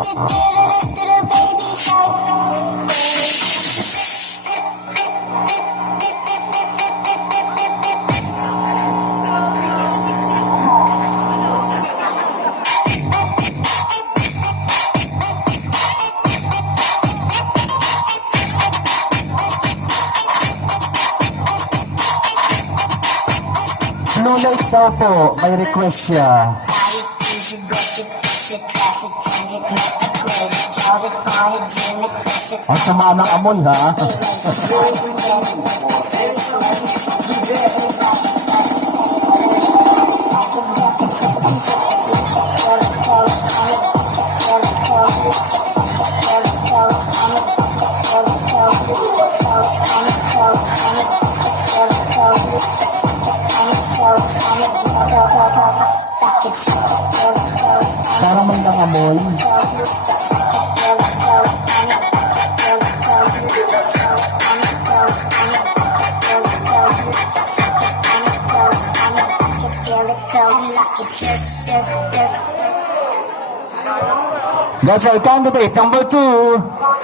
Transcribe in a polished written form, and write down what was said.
Lulate daw po, may request siya. Ang sama ng amoy ha. Parang may nangamoy. That's our candidate number 2.